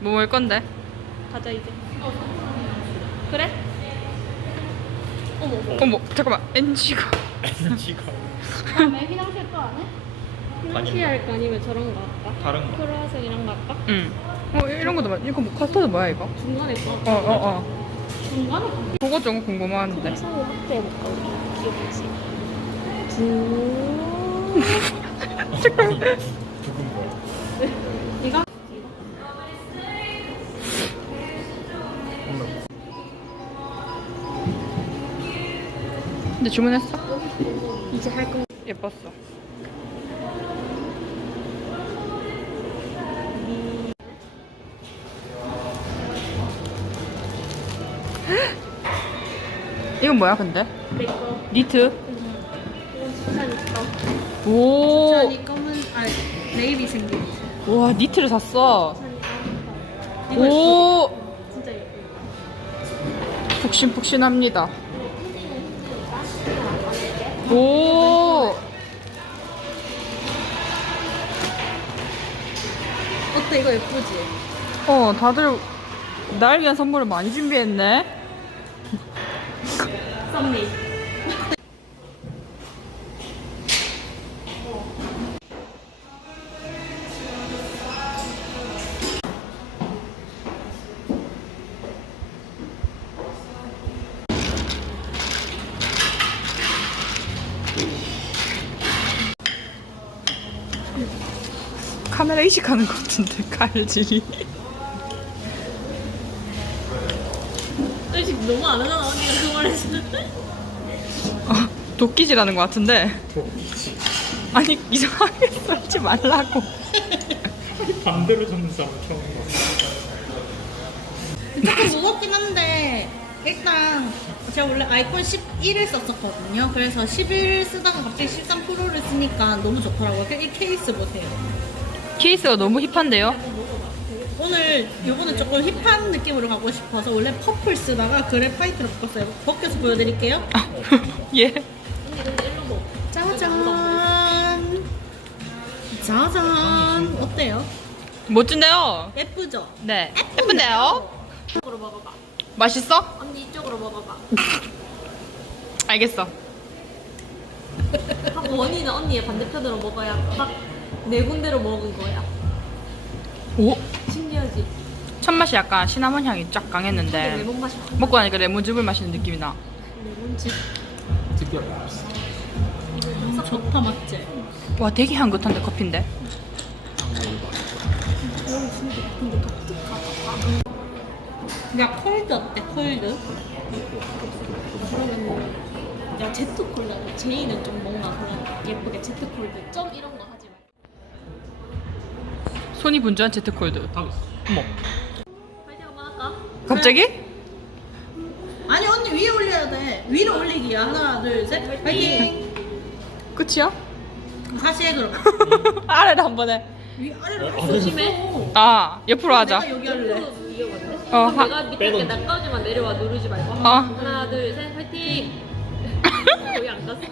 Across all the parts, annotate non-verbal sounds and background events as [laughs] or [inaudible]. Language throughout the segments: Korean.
뭐 먹을 건데? 가자 이제. 그래? 어머 어머. 잠깐만 NG가 NG가. 왜 휘낭실 거안 해? 휘낭시 할거 아니면 저런 거 할까? 다른 거. 크로아상 이런 거 할까? 응. 어 이런 것도 많. 이거 뭐 카스터드 뭐야 이거? 중간에 거. 어어 어, 어. 중간에 그거 좀 궁금한데. 그래서 확대해 볼까? 기억나지? 두. [laughs] 이거? 근데 주문했어? 이제 할 거. 예뻤어. 이건 뭐야 근데? 니트? 오. 추천이 검은 아 네이비 생긴. 와 니트를 샀어. 오. 예쁘다. 진짜 예쁘다. 푹신푹신합니다. 오. 어때 이거 예쁘지? 어 다들 날 위한 선물을 많이 준비했네. 썸니. 카메라 이식하는 것 같은데 칼질이. 의식 너무 안 하잖아 언니가 그 말해서. 어, 도끼질하는 것 같은데. 아니 이상하게 썰지 말라고. 반대로 잡는 사람 처음 봐 조금 무겁긴 한데 일단 제가 원래 아이폰 11을 썼었거든요. 그래서 11 쓰다가 갑자기 13%를 쓰니까 너무 좋더라고요. 이 케이스 보세요. 케이스가 너무 힙한데요? 오늘 요거는 조금 힙한 느낌으로 가고 싶어서 원래 퍼플 쓰다가 그래파이트로 바꿨어요. 벗겨서 보여드릴게요. [laughs] 예. 일로 뭐. 짜잔. 짜잔. 어때요? 멋진데요? 예쁘죠? 네. 예쁜데요? 이쪽으로 먹어봐. 맛있어? 언니 이쪽으로 먹어봐. 알겠어. 하고 원이는 언니의 반대편으로 먹어야 딱 네 군데로 먹은 거야. 오. 신기하지? 첫 맛이 약간 시나몬 향이 쫙 근데 강했는데 레몬 맛이 확 먹고 나니까 레몬즙을 마시는 느낌이 나. 레몬즙. 특이하게 음, 좋다 맞지? 와 되게 향긋한데 커피인데. 야 콜드 어때? 콜드? 그러면 야 제트 콜라. 제이는 좀 뭔가 그냥 예쁘게 제트 콜드 점 이런 거 말고. 손이 분주한. 하고 있어 어머. 갑자기? 아니 언니 위에 올려야 돼. 위로 올리기야. 하나 둘 셋. 파이팅. 끝이야? 다시 해 그럼. [laughs] 아래로 한 번에. 위 아래로 어, 조심해. 있어. 아 옆으로 하자. 내가 여기 할래. 어, 하- 내가 밑에 빼놓은. 나까지만 내려와 누르지 말고. 어. 하나 둘 셋 파이팅. [laughs] 거의 안 갔어. [laughs]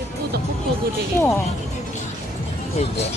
예쁘죠 코코 그리기. 우와. 이거 뭐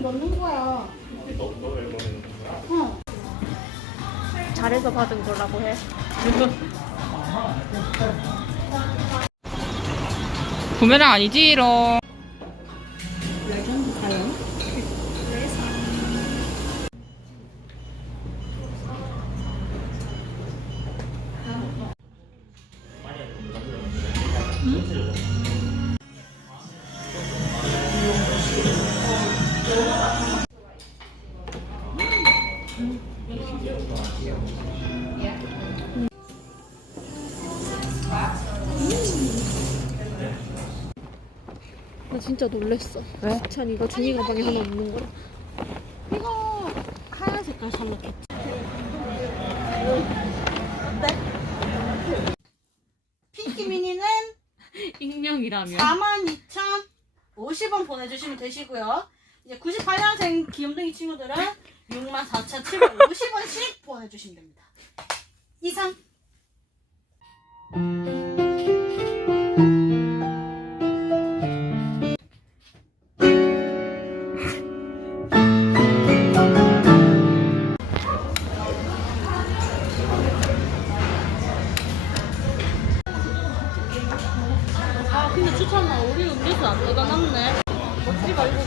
앨범에 넣는 거야. 앨범에 응. 잘해서 받은 거라고 해. 부메랑 아니지롱. 진짜 놀랬어. 왜? 찬 이거 준이 가방에 하나 없는 거야. 이거 색깔 살렸겠지. 핑키 미니는 익명이라면 42,050원 보내주시면 되시고요. 이제 98년생 귀염둥이 친구들은 64,750원씩 보내주시면 됩니다. 이상.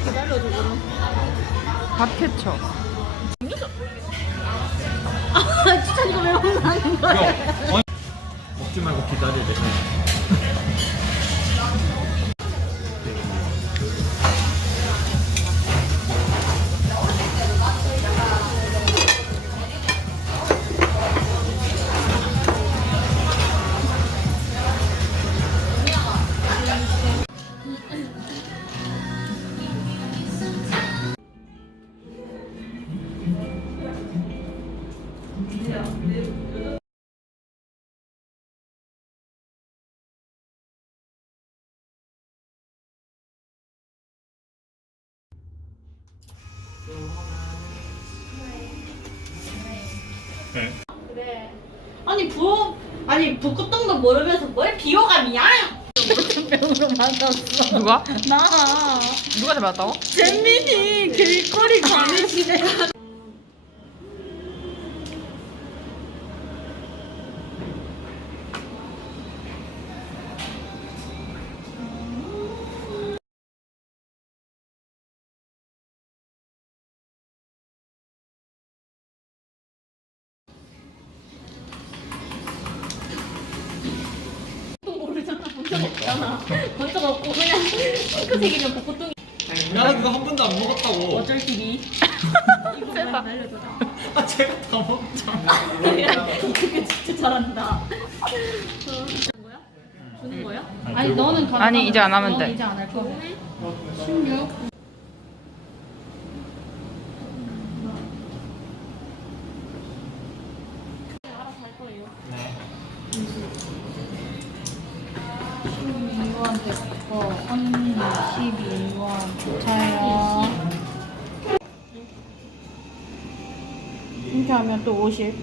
기다려줘 그럼 밥 캐쳐. 추천 이거 왜 혼나는 거야? 먹지 말고 기다려야 아니 북극동도 모르면서 뭘 비호감이야? 병으로 만났어. 누가? 나 누가 잡았다고? 잼민이 길거리 가면시네. 본적 없고 그냥 핑크색이면 복고똥이 나 그거 한 번도 안 먹었다고. 어쩔 TV 세다. 알려줘라 아 제가 다 먹잖아. 그게 진짜 잘한다 주는 거야? 주는 거야? 아니 너는 가. 아니, 이제 안 하면 돼. 이제 안 할 거야. 네. 16. 150.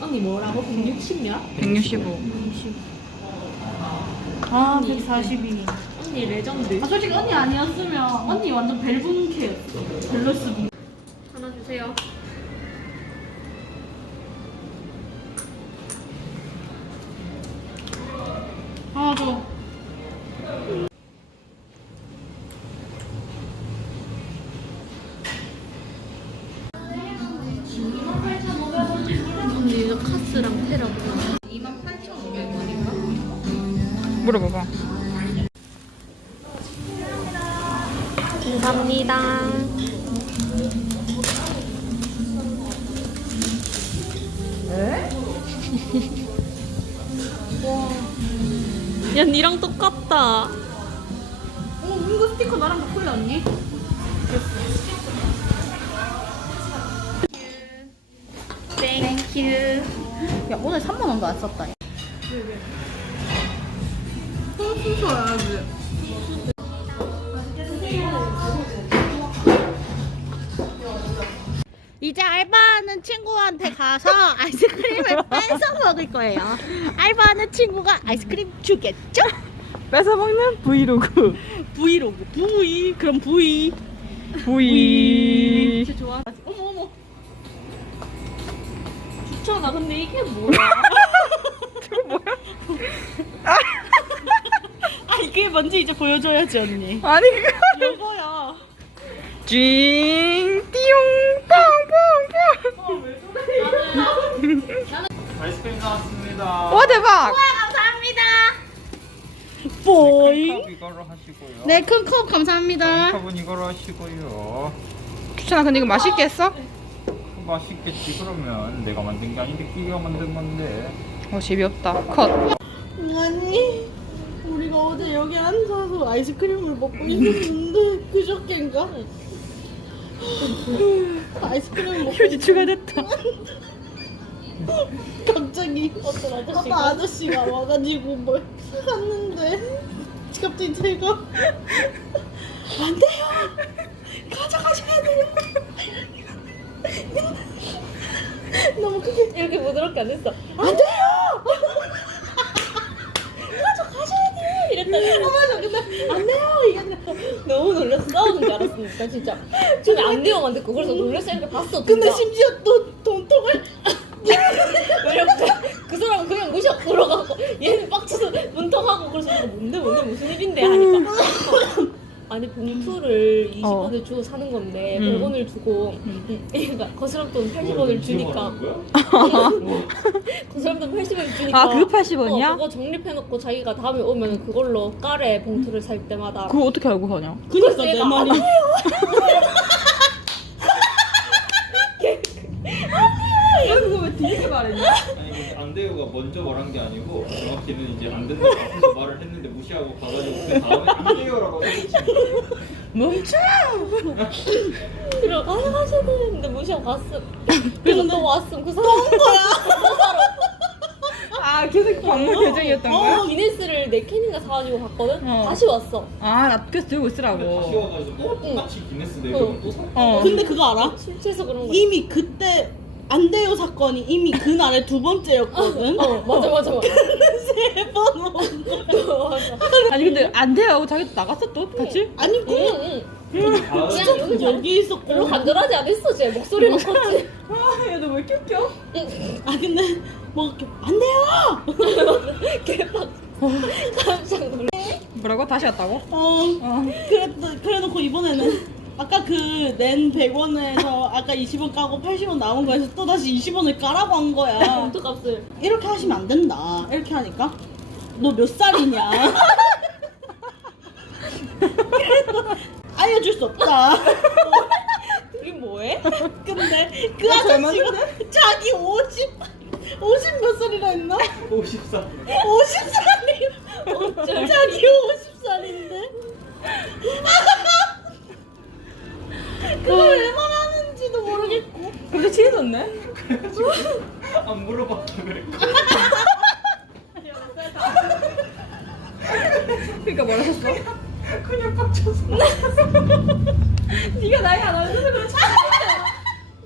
언니 뭐라고? 160몇? 165. 165. 아, 142. 언니 레전드. 아, 솔직히 언니 아니었으면 언니 완전 벨붕캐였어. 벨로스. 하나 주세요. 테라 뭐야? 물어봐봐. 감사합니다 [laughs] 야 니랑 똑같다 이제 알바하는 친구한테 가서 [laughs] 아이스크림을 뺏어 먹을 거예요. 알바하는 친구가 아이스크림 주겠죠? 뺏어 먹는 브이로그. 브이로그. 브이. 그럼 브이. 브이. 진짜 좋아 어머 어머 주천아 근데 이게 뭐야 아, 이게 뭔지 이제 보여줘야지, 언니. 아니 그거. 이거야. 징 띠용 뻥뻥뻥. 아이스크림 나왔습니다. 와 대박. 감사합니다. 보잉. 컵 이걸로 하시고요. 네, 큰 컵 감사합니다. 컵은 이걸로 하시고요. 추천아 근데 이거 맛있게 했어? 맛있겠지 그러면 내가 만든 게 아닌데 끼가 만든 건데. 어 재미없다. 컷. 아니, 우리가 어제 여기 앉아서 아이스크림을 먹고 있었는데 그저께인가? 아이스크림 먹고 휴지 추가됐다. 갑자기 어떤 아저씨가 아저씨가 와가지고 뭘 샀는데 갑자기 제가 안 돼요 가져가셔야 돼요 [laughs] 너무 크게. 이렇게 부드럽게 안 했어. 안 돼요! [laughs] 가져가셔야 돼요 이랬더니 어 맞아 근데 안 돼요! 이게 아니라 너무 놀라서 싸우는 줄 알았으니까 진짜. 처음에 안 내용만 듣고 그래서 놀라서 이렇게 봤어. 근데 진짜. 심지어 또 돈통을 [laughs] 왜냐면 그 사람은 그냥 무시하고 들어가고 얘는 빡쳐서 문턱하고 그래서 뭔데 뭔데 무슨 일인데 하니까 아니 봉투를 20원을 주고 사는 건데 음. 100원을 주고 [laughs] 얘가 거스름 돈 80원을 주니까. [laughs] 거스름 돈 80원 주니까 아, 그거 80원이야? 어, 그거 적립해놓고 자기가 다음에 오면 그걸로 까레 봉투를 살 때마다. 그거 어떻게 알고 사냐? 그니까 내 말이 [laughs] 그거 왜 뒤에 말했냐? 아니 근데 안 돼요가 먼저 말한 게 아니고 정확히는 이제 안 된다고 앞에서 말을 했는데 무시하고 가가지고 그 다음에 안 돼요라고 해줬지 멈춰! 그래 가져가셔야 되는데 무시하고 갔음 그래서 또 왔음 그 사람 또 거야 아, 계속 방문 예정이었던 거야? 기네스를 네 캔인가 사가지고 갔거든 어. 다시 왔어 아, 나 그래서 들고 있으라고. 다시 와가지고 어, 똑같이 기네스 내고 또 사? 어. 근데 그거 알아? 술 취해서 그런 거야 이미 그때 안 돼요 사건이 이미 그날의 두 번째였거든 어 맞아 맞아 맞아 세번 맞아 아니, 근데 안 돼요 자기도 나갔어 또? 같이? 아니 그 응응. 그냥 여기 여기 있었고. 간절하지 않았어 쟤. 목소리가 컸지. 아, 야, 너왜 이렇게 웃겨? 아 근데 뭐 이렇게 안 돼요! [laughs] 개빡. 깜짝 놀래 뭐라고? 다시 왔다고? 어. 어. 그래도 그래놓고 이번에는 아까 그 낸 100원에서 아까 20원 까고 80원 남은 거에서 또 다시 20원을 까라고 한 거야. [laughs] 값을. 이렇게 하시면 안 된다. 이렇게 하니까. 너 몇 살이냐? 그래서 [laughs] 알려줄 수 없다. 둘이 뭐해? 근데 그 아저씨가 자기 50 50 몇 살이라 했나? 54 50살이 자기 50살인데 그걸 왜 말하는지도 모르겠고 근데 친해졌네? [laughs] 안 물어봤다 그랬고 그니까 뭐라 했어? 그냥 빡쳐서 니가 나이 안 어려서 그렇지.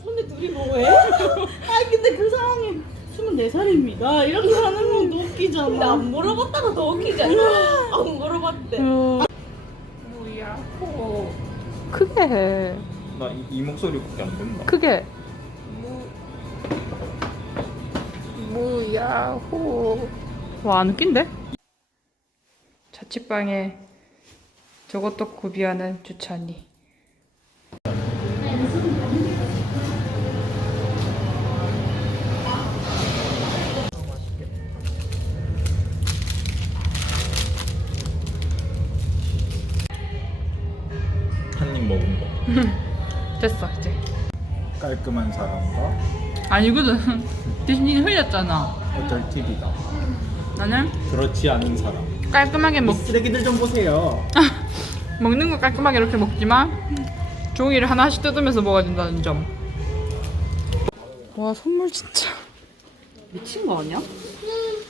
근데 둘이 뭐해? 아니 근데 그 상황이 24살입니다 이렇게 하는 건 근데 웃기잖아 안 물어봤다가 더 웃기지 않아? 안 물어봤대 뭐야? 크게 해. 나이 이 목소리밖에 안 된다 크게. 무야호. 와, 안 웃긴데? 자취방에 저것도 구비하는 주찬이. 깔끔한 사람과 아니거든. 대신 니는 흘렸잖아. 어쩔 TV다 나는 그렇지 않은 사람 깔끔하게 먹, 쓰레기들 좀 보세요 [laughs] 먹는 거 깔끔하게 이렇게 먹지만 종이를 하나씩 뜯으면서 먹어야 된다는 점. 와, 선물 진짜. 미친 거 아니야?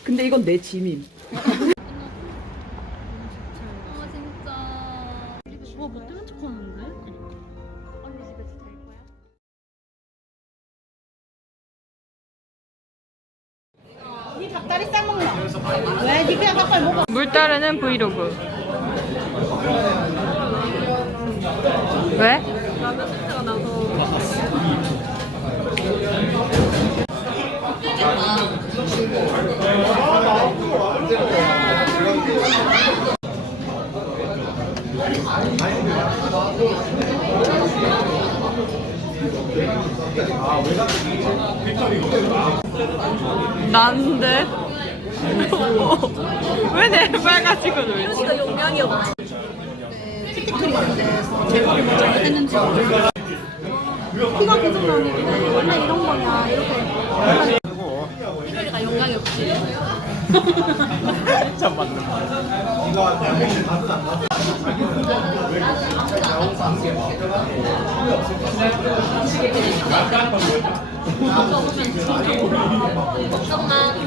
근데 이건 내 짐임. [laughs] 물 따르는 브이로그. 왜? 난데? [laughs] 왜내 빨가지고 놀지? 이거 용량이었지 뭐 잘못했는지 모르겠어 피가 계속 나오는 게 원래 이런 거냐 이렇게. 그리고 이거 [laughs] 리가 용량이 상관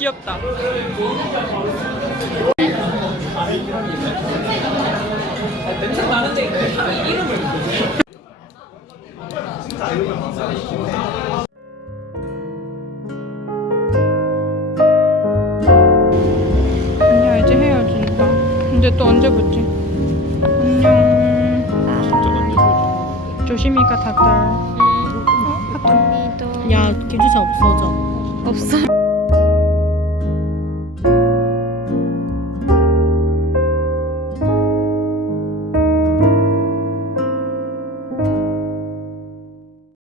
이 없지. 진짜 맞는 말. 귀엽다. 아니야 이제 헤어진다. 이제 또 언제 보지? 안녕. 진짜 언제 보지? 조심히 가 다들. 어? 하트. 야 김주차 없어져 없어.